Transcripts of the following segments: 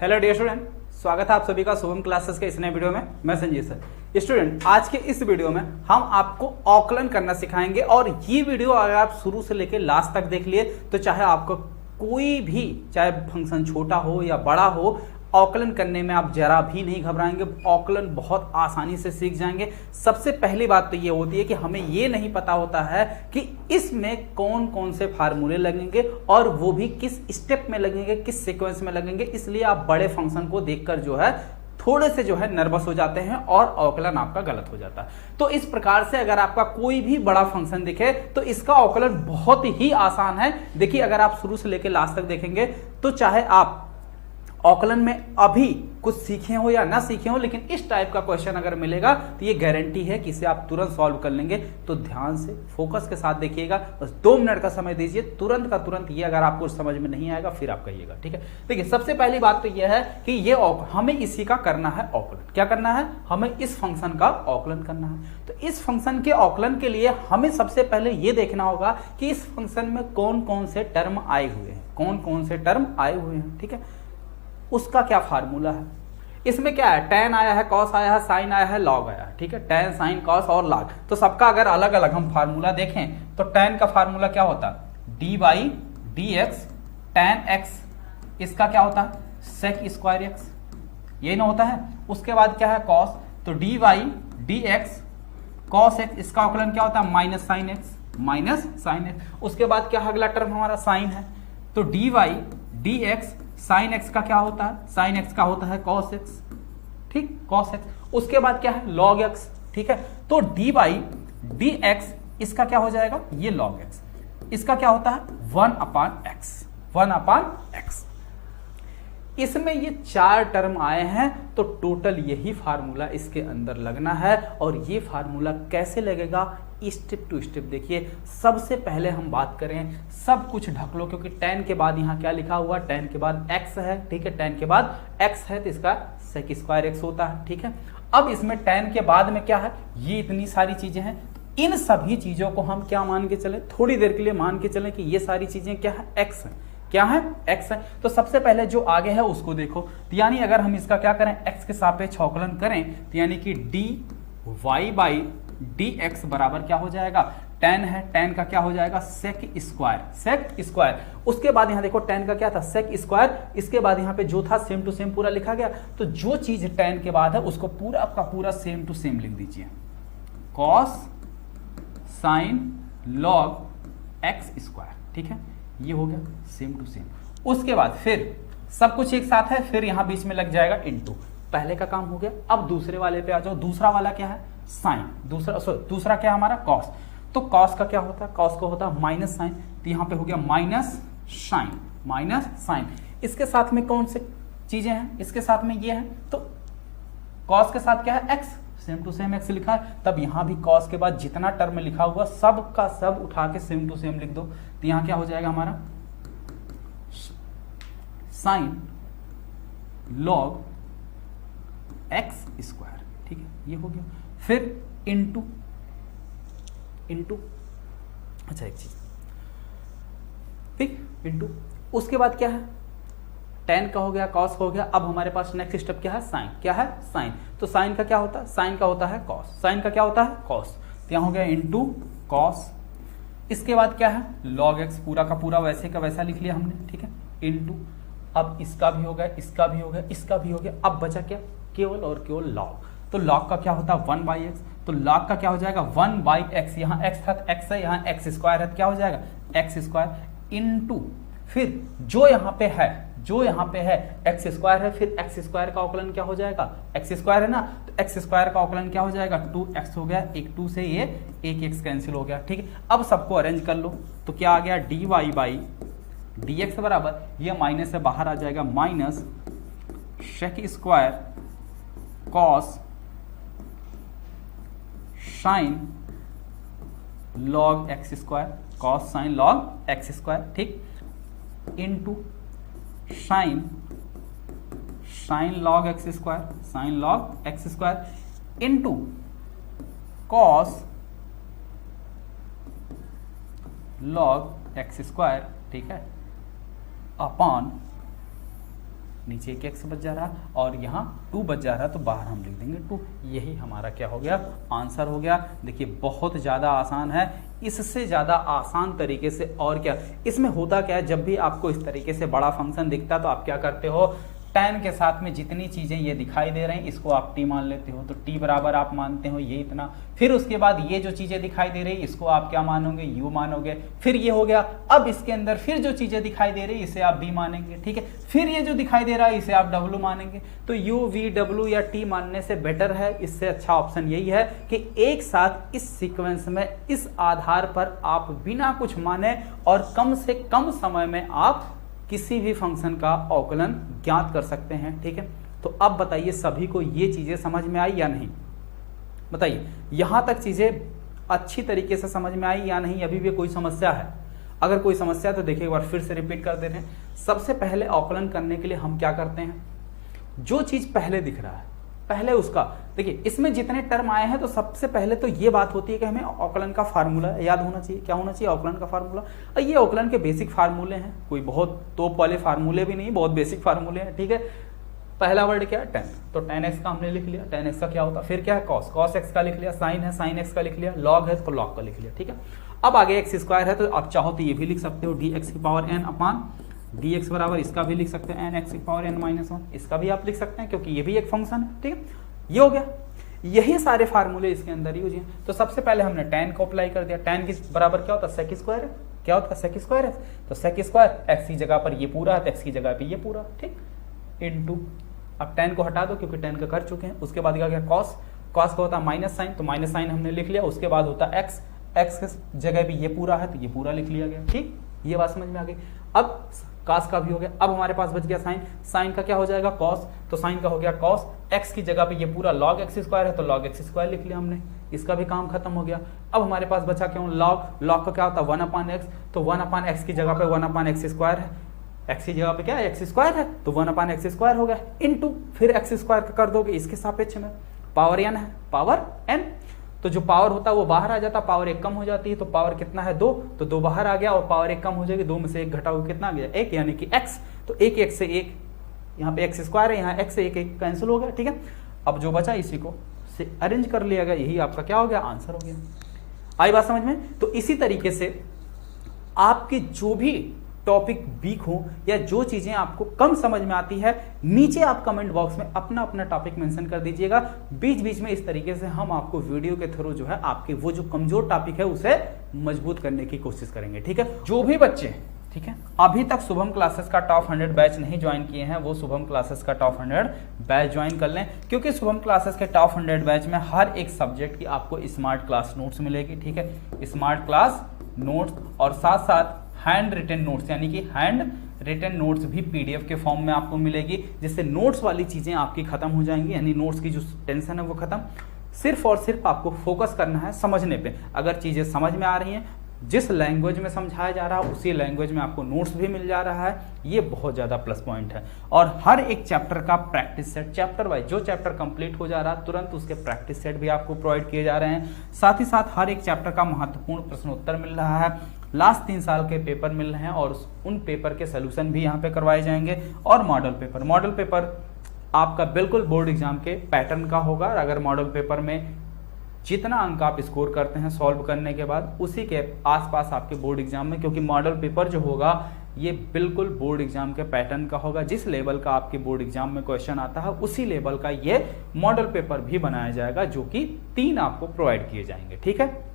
Hello dear student, स्वागत है आप सभी का शुभम क्लासेस के इस नए वीडियो में। मैं संजय सर। स्टूडेंट, आज के इस वीडियो में हम आपको आकलन करना सिखाएंगे और ये वीडियो अगर आप शुरू से लेकर लास्ट तक देख लिए तो चाहे आपको कोई भी, चाहे फंक्शन छोटा हो या बड़ा हो, आकलन करने में आप जरा भी नहीं घबराएंगे। आकलन बहुत आसानी से सीख जाएंगे। सबसे पहली बात तो ये होती है कि हमें ये नहीं पता होता है कि इसमें कौन कौन से फार्मूले लगेंगे और वो भी किस स्टेप में लगेंगे, किस सीक्वेंस में लगेंगे। इसलिए आप बड़े फंक्शन को देखकर जो है थोड़े से जो है नर्वस हो जाते हैं और आकलन आपका गलत हो जाता है। तो इस प्रकार से अगर आपका कोई भी बड़ा फंक्शन दिखे तो इसका आकलन बहुत ही आसान है। देखिए, अगर आप शुरू से लेकर लास्ट तक देखेंगे तो चाहे आप आकलन में अभी कुछ सीखे हो या ना सीखे हो, लेकिन इस टाइप का क्वेश्चन अगर मिलेगा तो ये गारंटी है कि इसे आप तुरंत सॉल्व कर लेंगे। तो ध्यान से फोकस के साथ देखिएगा, बस 2 मिनट का समय दीजिए, तुरंत का तुरंत। ये अगर आपको समझ में नहीं आएगा फिर आप कहिएगा, ठीक है। देखिए, सबसे पहली बात तो ये है कि ये हमें इसी का करना है आकलन। क्या करना है? हमें इस फंक्शन का आकलन करना है। तो इस फंक्शन के आकलन के लिए हमें सबसे पहले ये देखना होगा कि इस फंक्शन में कौन कौन से टर्म आए हुए हैं, कौन कौन से टर्म आए हुए हैं, ठीक है। उसका क्या फार्मूला है, इसमें क्या है, tan आया है, cos आया है, sin आया है, log आया है, ठीक है। tan, sin, cos और log, तो सबका अगर अलग अलग हम फार्मूला देखें तो tan का फार्मूला क्या होता है, dy dx tan x। इसका क्या होता है, sec स्क्वायर x, यही ना होता है। उसके बाद क्या है cos, तो dy dx cos x। इसका आकलन क्या होता है, माइनस साइन x। उसके बाद क्या अगला टर्म हमारा sin है, तो dy dx साइन एक्स का क्या होता है, साइन एक्स का होता है कॉस एक्स, ठीक, कॉस एक्स। उसके बाद क्या है, लॉग एक्स, ठीक है। तो डी बाई डी एक्स इसका क्या हो जाएगा, ये लॉग एक्स। इसका क्या होता है, 1/x। इसमें ये 4 टर्म आए हैं, तो टोटल यही फार्मूला इसके अंदर लगना है। और ये फार्मूला कैसे लगेगा, स्टेप टू स्टेप देखिए। सबसे पहले हम बात करें, सब कुछ ढक लो, क्योंकि tan के बाद यहाँ क्या लिखा हुआ, tan के बाद x है, ठीक है। tan के बाद x है तो इसका sec स्क्वायर x होता है, ठीक है। अब इसमें tan के बाद में क्या है, ये इतनी सारी चीजें हैं। इन सभी चीजों को हम क्या मान के चले, थोड़ी देर के लिए मान के चले कि ये सारी चीजें क्या है, x है। क्या है, x है। तो सबसे पहले जो आगे है उसको देखो, तो यानी अगर हम इसका क्या करें, x के सापेक्ष आकलन करें, तो यानी कि dy बाई dx बराबर क्या हो जाएगा, tan है, tan का क्या हो जाएगा, sec स्क्वायर। उसके बाद यहाँ देखो tan का क्या था, sec स्क्वायर। इसके बाद यहाँ पे जो था सेम टू सेम पूरा लिखा गया। तो जो चीज tan के बाद है उसको पूरा का पूरा सेम टू सेम लिख दीजिए, cos sin log x square, ठीक है। ये हो गया सेम टू सेम। उसके बाद फिर सब कुछ एक साथ है, फिर यहाँ बीच में लग जाएगा इनटू। पहले का काम हो गया। अब दूसरे वाले पे आ जाओ। दूसरा वाला क्या है, साइन। दूसरा क्या है हमारा, कॉस। तो कॉस का क्या होता है, कॉस को होता है माइनस साइन, तो यहाँ पे हो गया माइनस साइन। इसके साथ में कौन से चीजें हैं, इसके साथ में ये है, तो कॉस के साथ क्या है, X, same to same X लिखा है। तब यहाँ भी कॉस के बाद जितना टर्म लिखा हुआ सब का सब उठा के सेम टू सेम लिख दो। तो यहाँ क्या हो जाएगा हमारा, साइन लॉग एक्स स्क्वायर, ठीक है। ये हो गया। फिर इनटू, अच्छा एक चीज, ठीक, इनटू। उसके बाद क्या है, tan का हो गया, cos का हो गया। अब हमारे पास नेक्स्ट स्टेप क्या है, साइन। क्या है, साइन। तो साइन का क्या होता है, साइन का होता है cos। साइन का क्या होता है, cos। तो यहाँ हो गया इनटू cos। इसके बाद क्या है, log x, पूरा का पूरा वैसे का वैसा लिख लिया हमने, ठीक है, इनटू। अब इसका भी हो गया, इसका भी हो गया, इसका भी हो गया। अब बचा क्या, केवल और केवल log। तो log का क्या होता है, 1/x। तो log का क्या हो जाएगा, 1/x। यहाँ x था तो x है, यहाँ x स्क्वायर है तो क्या हो जाएगा, x स्क्वायर इनटू। फिर जो यहाँ पे है x स्क्वायर है, फिर x स्क्वायर का आकलन क्या हो जाएगा, x स्क्वायर है ना, तो x स्क्वायर का आकलन क्या हो जाएगा, 2x हो गया। एक 2 से ये एक x कैंसिल हो गया, ठीक है। अब सबको अरेंज कर लो, तो क्या आ गया, dy बाई dx बराबर, ये माइनस से बाहर आ जाएगा, minus sec square cos sin log x square, cos sin log x square, ठीक, into sin log x square, into cos log x square, ठीक है, अपॉन नीचे एक एक्स बच जा रहा और यहाँ 2 बच जा रहा, तो बाहर हम लिख देंगे 2। यही हमारा क्या हो गया, आंसर हो गया। देखिए बहुत ज़्यादा आसान है, इससे ज़्यादा आसान तरीके से और क्या। इसमें होता क्या है, जब भी आपको इस तरीके से बड़ा फंक्शन दिखता है तो आप क्या करते हो, tan के साथ में जितनी चीज़ें ये दिखाई दे रही हैं इसको आप t मान लेते हो, तो t बराबर आप मानते हो ये इतना। फिर उसके बाद ये जो चीज़ें दिखाई दे रही इसको आप क्या मानोगे, u मानोगे। फिर ये हो गया, अब इसके अंदर फिर जो चीज़ें दिखाई दे रही इसे आप b मानेंगे, ठीक है। फिर ये जो दिखाई दे रहा है इसे आप w मानेंगे। तो u, v, w या t मानने से बेटर है, इससे अच्छा ऑप्शन यही है कि एक साथ इस सीक्वेंस में इस आधार पर आप बिना कुछ माने और कम से कम समय में आप किसी भी फंक्शन का अवकलन ज्ञात कर सकते हैं, ठीक है। तो अब बताइए सभी को ये चीजें समझ में आई या नहीं, बताइए यहां तक चीजें अच्छी तरीके से समझ में आई या नहीं, अभी भी कोई समस्या है? अगर कोई समस्या तो देखिए एक बार फिर से रिपीट कर दे रहे हैं। सबसे पहले अवकलन करने के लिए हम क्या करते हैं, जो चीज पहले दिख रहा है पहले उसका, देखिए इसमें जितने टर्म आए हैं तो सबसे पहले तो ये बात होती है कि हमें अवकलन का फार्मूला याद होना चाहिए। क्या होना चाहिए, अवकलन का फार्मूला। और ये अवकलन के बेसिक फार्मूले हैं, कोई बहुत तोप वाले फार्मूले भी नहीं, बहुत बेसिक फार्मूले हैं, ठीक है। पहला वर्ड क्या है, tan, तो tan x का हमने लिख लिया, tan x का क्या होता है, फिर क्या है cos, cos x का लिख लिया, sin है sin x का लिख लिया, log है तो log का लिख लिया, ठीक है। अब आगे x स्क्वायर है तो आप चाहो तो ये भी लिख सकते हो dx की पावर n अपान dx बराबर इसका भी लिख सकते हैं n x की पावर n माइनस 1, इसका भी आप लिख सकते हैं क्योंकि ये भी एक फंक्शन है, ठीक है। ये हो गया, यही सारे फार्मूले इसके अंदर यूज हैं। तो सबसे पहले हमने tan को अप्लाई कर दिया, tan की बराबर क्या होता है, sec स्क्वायर है। क्या होता है, sec स्क्वायर है, तो sec स्क्वायर x की जगह पर ये पूरा है तो x की जगह पे ये पूरा, ठीक, इनटू, अब tan को हटा दो क्योंकि tan का कर चुके हैं। उसके बाद क्या गया cos, cos का होता है माइनस साइन, तो माइनस साइन हमने लिख लिया। उसके बाद होता है x, x की जगह पे ये पूरा है तो ये पूरा लिख लिया गया, ठीक, ये बात समझ में आ गई। अब cos का भी हो गया, अब हमारे पास बच गया sin, sin का क्या हो जाएगा cos, तो sin का हो गया cos, x की जगह पे ये पूरा log x स्क्वायर है तो log x स्क्वायर लिख लिया हमने, इसका भी काम खत्म हो गया। अब हमारे पास बचा क्यों log, log का क्या होता है 1/x, तो 1/x की जगह पे 1/x स्क्वायर है, x की जगह पे क्या है x स्क्वायर है तो 1/x स्क्वायर हो गया, इनटू फिर x स्क्वायर का कर दोगे इसके सापेक्ष में, पावर n है, पावर n, तो जो पावर होता है वो बाहर आ जाता, पावर 1 कम हो जाती है, तो पावर कितना है 2, तो 2 बाहर आ गया और पावर 1 कम हो जाएगी, 2 में से 1 घटाओ कितना आ गया 1, यानी कि x, तो 1 से 1, यहाँ पे x स्क्वायर है, यहाँ x से 1 कैंसिल हो गया, ठीक है। अब जो बचा इसी को से अरेंज कर लिया गया, यही आपका क्या हो गया, आंसर हो गया। आई बात समझ में? तो इसी तरीके से आपके जो भी टॉपिक वीक हो या जो चीजें आपको कम समझ में आती है, नीचे आप कमेंट बॉक्स में अपना अपना टॉपिक मेंशन कर दीजिएगा। बीच बीच में इस तरीके से हम आपको वीडियो के थ्रू जो है आपके वो जो कमजोर टॉपिक है उसे मजबूत करने की कोशिश करेंगे, ठीक है। जो भी बच्चे, ठीक है, अभी तक शुभम क्लासेस का टॉप 100 बैच नहीं ज्वाइन किए हैं वो शुभम क्लासेस का टॉप 100 बैच ज्वाइन कर लें, क्योंकि शुभम क्लासेस के टॉप 100 बैच में हर एक सब्जेक्ट की आपको स्मार्ट क्लास नोट्स मिलेगी, ठीक है, स्मार्ट क्लास नोट्स, और साथ साथ हैंड रिटन नोट्स, यानी कि हैंड रिटन नोट्स भी पीडीएफ के फॉर्म में आपको मिलेगी, जिससे नोट्स वाली चीजें आपकी खत्म हो जाएंगी, यानी नोट्स की जो टेंशन है वो खत्म। सिर्फ और सिर्फ आपको फोकस करना है समझने पे। अगर चीजें समझ में आ रही हैं, जिस लैंग्वेज में समझाया जा रहा है उसी लैंग्वेज में आपको नोट्स भी मिल जा रहा है, ये बहुत ज़्यादा प्लस पॉइंट है। और हर एक चैप्टर का प्रैक्टिस सेट, चैप्टर वाइज जो चैप्टर कंप्लीट हो जा रहा है तुरंत उसके प्रैक्टिस सेट भी आपको प्रोवाइड किए जा रहे हैं। साथ ही साथ हर एक चैप्टर का महत्वपूर्ण प्रश्नोत्तर मिल रहा है, लास्ट 3 साल के पेपर मिल रहे हैं और उन पेपर के सोल्यूशन भी यहाँ पे करवाए जाएंगे। और मॉडल पेपर आपका बिल्कुल बोर्ड एग्जाम के पैटर्न का होगा। अगर मॉडल पेपर में जितना अंक आप स्कोर करते हैं सॉल्व करने के बाद, उसी के आसपास आपके बोर्ड एग्जाम में, क्योंकि मॉडल पेपर जो होगा ये बिल्कुल बोर्ड एग्जाम के पैटर्न का होगा। जिस लेवल का आपके बोर्ड एग्जाम में क्वेश्चन आता है उसी लेवल का ये मॉडल पेपर भी बनाया जाएगा, जो कि 3 आपको प्रोवाइड किए जाएंगे, ठीक है।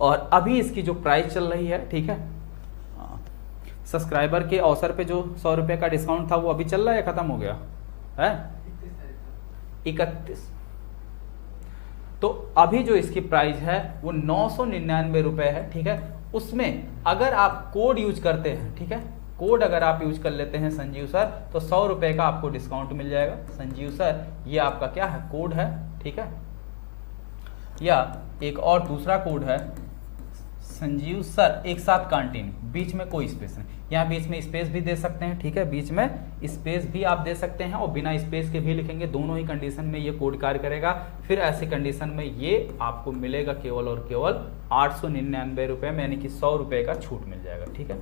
और अभी इसकी जो प्राइस चल रही है, ठीक है, सब्सक्राइबर के अवसर पे जो 100 रुपये का डिस्काउंट था वो अभी चल रहा है, खत्म हो गया है 31। तो अभी जो इसकी प्राइस है वो 999 रुपए है, ठीक है। उसमें अगर आप कोड यूज करते हैं, ठीक है, कोड अगर आप यूज कर लेते हैं संजीव सर, तो 100 रुपए का आपको डिस्काउंट मिल जाएगा। संजीव सर ये आपका क्या है, कोड है, ठीक है, या एक और दूसरा कोड है संजीव सर एक साथ कंटिन्यू, बीच में कोई स्पेस नहीं, यहाँ बीच में स्पेस भी दे सकते हैं, ठीक है, बीच में स्पेस भी आप दे सकते हैं और बिना स्पेस के भी लिखेंगे, दोनों ही कंडीशन में ये कोड कार्य करेगा। फिर ऐसी कंडीशन में ये आपको मिलेगा केवल और केवल 899 रुपये में, यानी कि 100 रुपये का छूट मिल जाएगा, ठीक है,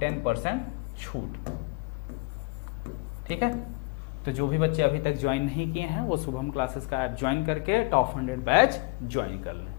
10% छूट। ठीक है, तो जो भी बच्चे अभी तक ज्वाइन नहीं किए हैं वो शुभम क्लासेस का ऐप ज्वाइन करके टॉप 100 बैच ज्वाइन कर लें।